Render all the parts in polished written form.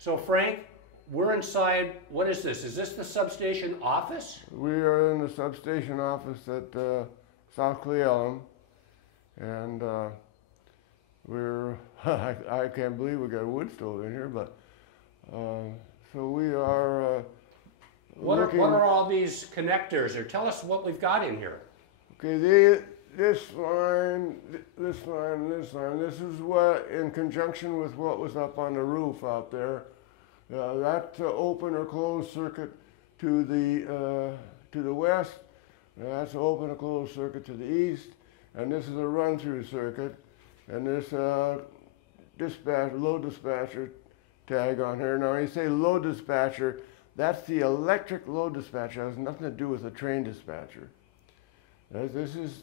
So Frank, we're inside, what is this? Is this the substation office? We are in the substation office at South Clay Elum, and we're, I can't believe we got a wood stove in here, but so we are What are all these connectors, or tell us what we've got in here? Okay, this line, this line, this line, this is what, in conjunction with what was up on the roof out there, that open or closed circuit to the west, that's an open or closed circuit to the east, and this is a run-through circuit, and this load dispatcher tag on here. Now when you say load dispatcher, that's the electric load dispatcher. It has nothing to do with the train dispatcher. This is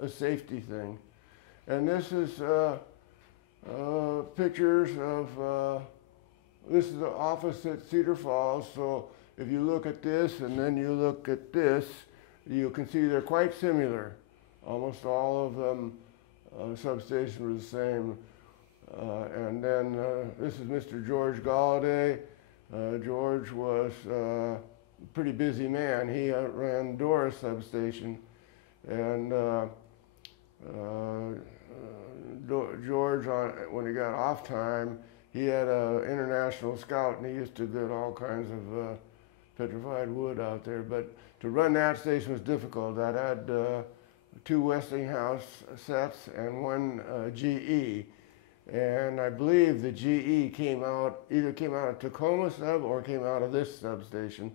a safety thing, and this is pictures of. This is the office at Cedar Falls. So if you look at this and then you look at this, you can see they're quite similar. Almost all of them substations were the same. And then this is Mr. George Galladay. George was a pretty busy man. He ran Doris substation, and George, when he got off time, he had an international scout, and he used to get all kinds of petrified wood out there. But to run that station was difficult. That had 2 Westinghouse sets and 1 GE. And I believe the GE either came out of Tacoma sub or came out of this substation.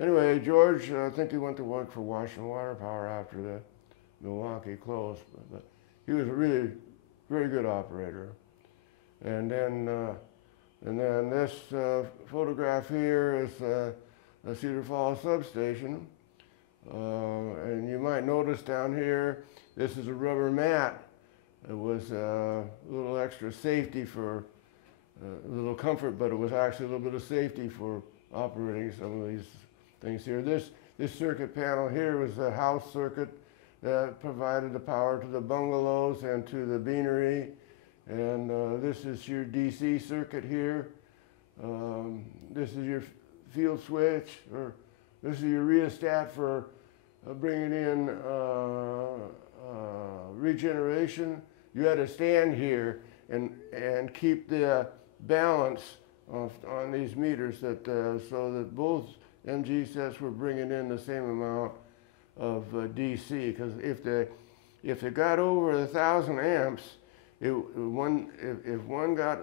Anyway, George, I think he went to work for Washington Water Power after the Milwaukee closed. But he was a really very good operator. And then this photograph here is a Cedar Falls substation. And you might notice down here, this is a rubber mat. It was a little extra safety for a little comfort, but it was actually a little bit of safety for operating some of these things here. This circuit panel here was a house circuit that provided the power to the bungalows and to the beanery. And this is your DC circuit here. This is your field switch, or this is your rheostat for bringing in regeneration. You had to stand here and keep the balance on these meters so that both MG sets were bringing in the same amount of DC. Because if they got over 1,000 amps, if one got,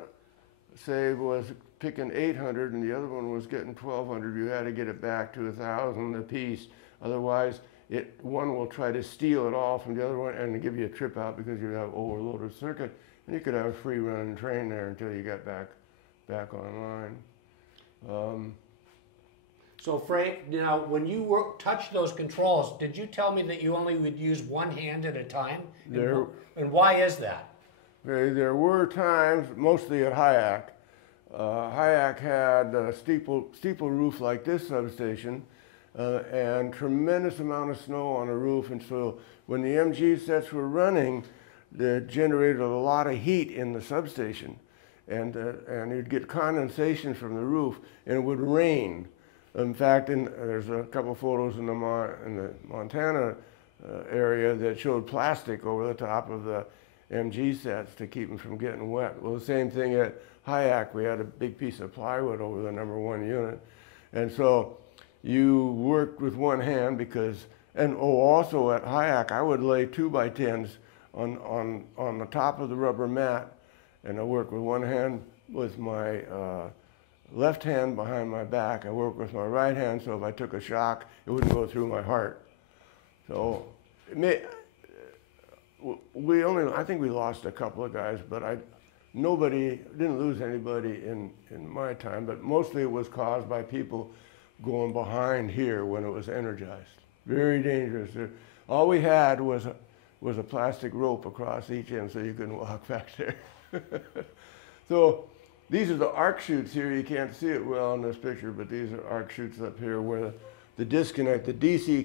say, was picking 800 and the other one was getting 1,200, you had to get it back to 1,000 apiece. Otherwise, one will try to steal it all from the other one and give you a trip out because you have overloaded circuit, and you could have a free running train there until you got back online. So Frank, now when you touched those controls, did you tell me that you only would use one hand at a time? And why is that? There were times, mostly at Hyack. Hyack had a steeple roof like this substation, and tremendous amount of snow on the roof, and so when the MG sets were running, they generated a lot of heat in the substation, and you'd get condensation from the roof, and it would rain. In fact, there's a couple of photos in the Montana area that showed plastic over the top of the MG sets to keep them from getting wet. Well, the same thing at Hyack. We had a big piece of plywood over the #1 unit, and so you worked with one hand also at Hyack, I would lay 2x10s on the top of the rubber mat, and I work with one hand with my left hand behind my back. I work with my right hand, so if I took a shock, it wouldn't go through my heart. So I think we lost a couple of guys, but didn't lose anybody in my time, but mostly it was caused by people going behind here when it was energized. Very dangerous. All we had was a plastic rope across each end so you couldn't walk back there. So these are the arc chutes here. You can't see it well in this picture, but these are arc chutes up here where the disconnect, the DC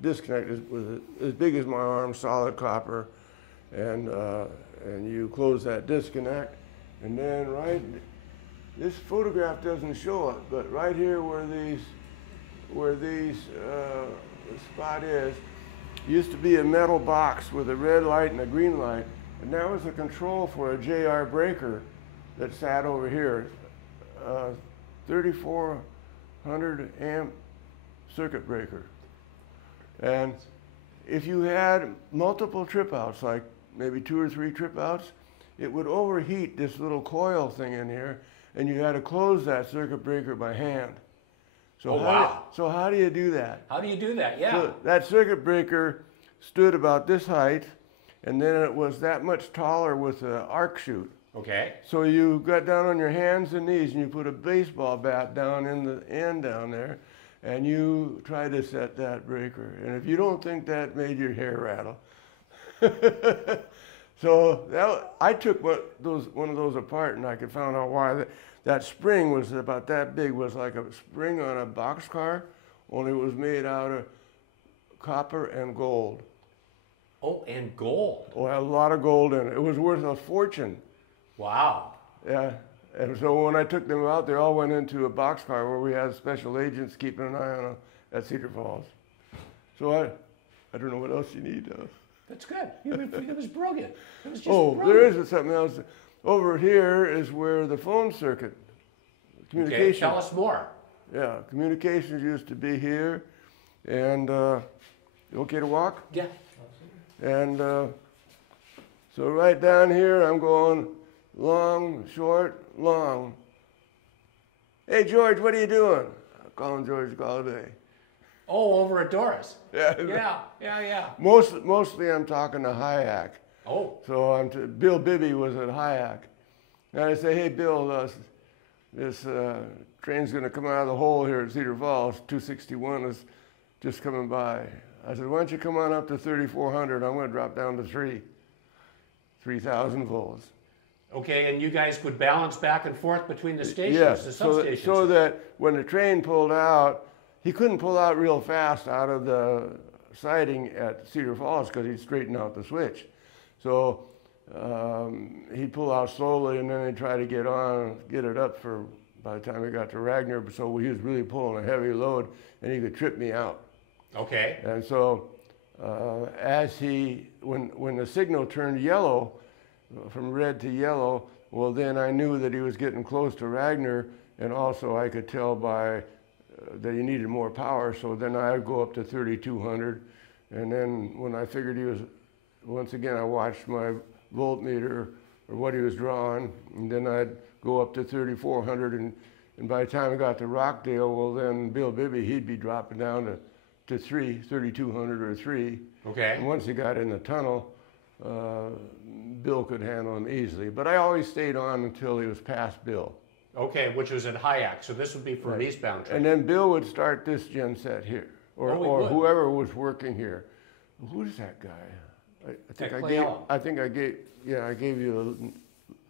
disconnect was as big as my arm, solid copper, and you close that disconnect, and then right this photograph doesn't show it, but right here where the spot is, used to be a metal box with a red light and a green light, and that was a control for a JR breaker that sat over here, 3400 amp circuit breaker. And if you had multiple trip outs, like maybe 2 or 3 trip outs, it would overheat this little coil thing in here, and you had to close that circuit breaker by hand. So so how do you do that? How do you do that? Yeah. So that circuit breaker stood about this height, and then it was that much taller with an arc chute. Okay. So you got down on your hands and knees, and you put a baseball bat down in the end down there, and you try to set that breaker. And if you don't think that made your hair rattle. So I took one of those apart, and I could find out why that spring was about that big. Was like a spring on a boxcar, only it was made out of copper and gold. Oh, and gold. Oh, it had a lot of gold in it. It was worth a fortune. Wow. Yeah. And so when I took them out, they all went into a boxcar where we had special agents keeping an eye on them at Cedar Falls. So I don't know what else you need, though. That's good. It was brilliant. It was just brilliant. There is something else. Over here is where the phone circuit, communication. Okay, tell us more. Yeah, communications used to be here. And you okay to walk? Yeah. And so right down here, I'm going long, short, long. Hey, George, what are you doing? I'm calling George Galladay. Oh, over at Doris. Yeah. Yeah. Mostly I'm talking to Hayek. Oh. So Bill Bibby was at Hayek. And I say, hey, Bill, this train's going to come out of the hole here at Cedar Falls. 261 is just coming by. I said, why don't you come on up to 3400? I'm going to drop down to 3,000 volts. Okay, and you guys would balance back and forth between the stations, the substations. So that when the train pulled out, he couldn't pull out real fast out of the siding at Cedar Falls because he'd straighten out the switch. So he'd pull out slowly, and then they'd try to get it up for by the time he got to Ragnar. So he was really pulling a heavy load, and he could trip me out. Okay. And so when the signal turned yellow, from red to yellow, well, then I knew that he was getting close to Ragnar, and also I could tell by that he needed more power. So then I'd go up to 3,200, and then when I figured he was, once again, I watched my voltmeter or what he was drawing, and then I'd go up to 3,400, and by the time I got to Rockdale, well, then Bill Bibby, he'd be dropping down to 3,200 or 3. Okay. And once he got in the tunnel, Bill could handle him easily. But I always stayed on until he was past Bill. Okay, which was at Hayek, so this would be for an eastbound train. And then Bill would start this gen set here, or whoever was working here. Who's that guy? I think I gave you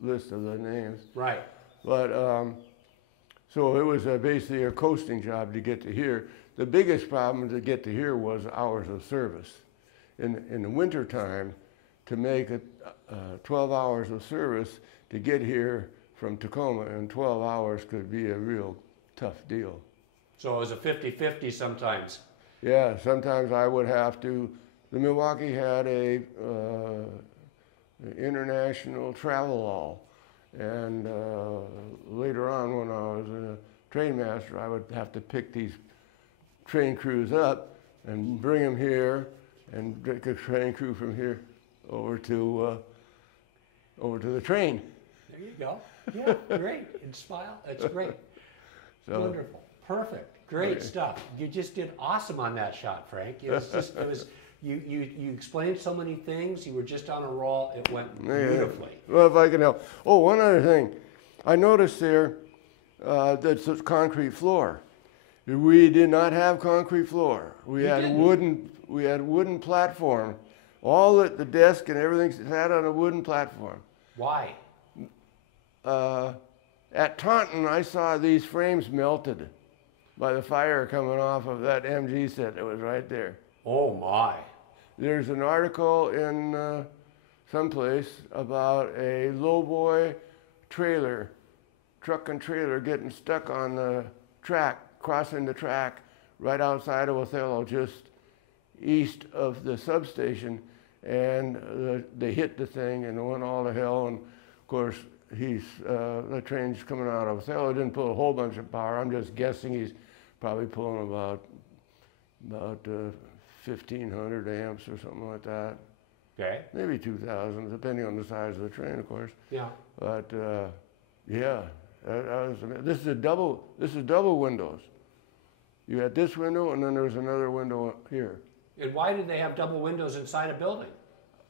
a list of the names. Right. But so it was basically a coasting job to get to here. The biggest problem to get to here was hours of service. In the winter time, to make 12 hours of service to get here from Tacoma in 12 hours could be a real tough deal. So it was a 50-50 sometimes. Yeah, sometimes I would have to. The Milwaukee had a international travel law, and later on when I was a train master, I would have to pick these train crews up and bring them here, and take a train crew from here over to the train. There you go. Yeah, great. And smile. That's great. So, wonderful. Perfect. Great stuff. You just did awesome on that shot, Frank. It was just, you explained so many things. You were just on a roll. It went beautifully. Well, if I can help. Oh, one other thing. I noticed there that's a concrete floor. We did not have concrete floor. We had wooden platform. All the desk and everything sat on a wooden platform. Why? At Taunton, I saw these frames melted by the fire coming off of that MG set that was right there. Oh my. There's an article in someplace about a lowboy trailer truck and trailer getting stuck on the track, crossing the track right outside of Othello, just east of the substation, and they hit the thing and went all to hell. And of course, the train's coming out of Othello. Didn't pull a whole bunch of power. I'm just guessing he's probably pulling about 1,500 amps or something like that. Okay. Maybe 2,000, depending on the size of the train, of course. Yeah. But yeah, this is double windows. You had this window, and then there was another window here. And why did they have double windows inside a building?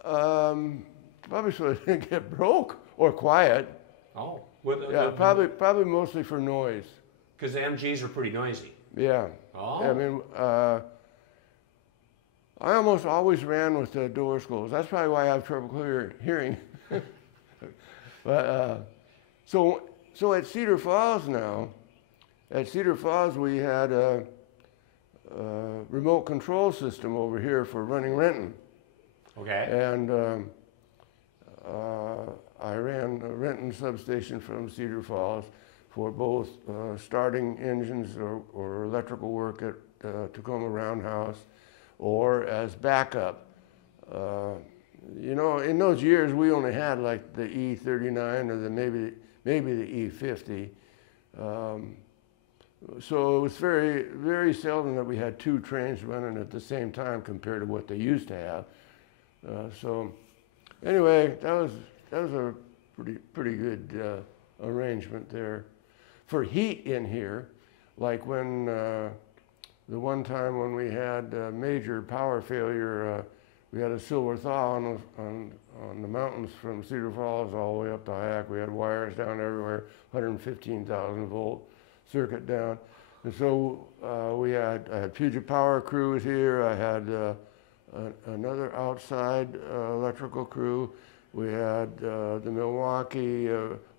Probably so they didn't get broke or quiet. Oh. Yeah, probably mostly for noise. Because the MGs are pretty noisy. Yeah. Oh. I mean, I almost always ran with the doors closed. That's probably why I have trouble hearing. But so at Cedar Falls now, we had a remote control system over here for running Renton. Okay. And I ran a Renton substation from Cedar Falls for both starting engines or electrical work at Tacoma Roundhouse, or as backup. You know, in those years, we only had like the E39 or maybe the E50. So it was very, very seldom that we had two trains running at the same time compared to what they used to have. So anyway, that was a pretty good arrangement there. For heat in here, like when the one time when we had a major power failure, we had a silver thaw on the mountains from Cedar Falls all the way up to Hyack. We had wires down everywhere, 115,000 volt circuit down. And so I had Puget Power crews here. I had another outside electrical crew. We had the Milwaukee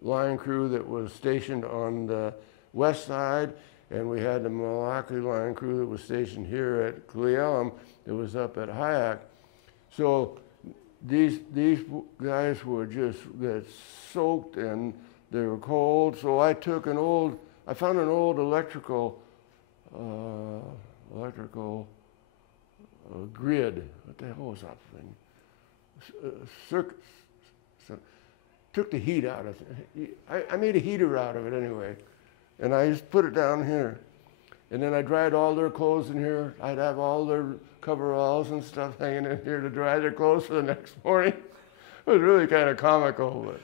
line crew that was stationed on the west side, and we had the Milwaukee line crew that was stationed here at Elum that was up at Hyack. So these guys would just get soaked and they were cold. So I found an old electrical grid. What the hell was that thing? Took the heat out of it. I made a heater out of it anyway. And I just put it down here. And then I dried all their clothes in here. I'd have all their coveralls and stuff hanging in here to dry their clothes for the next morning. It was really kind of comical, but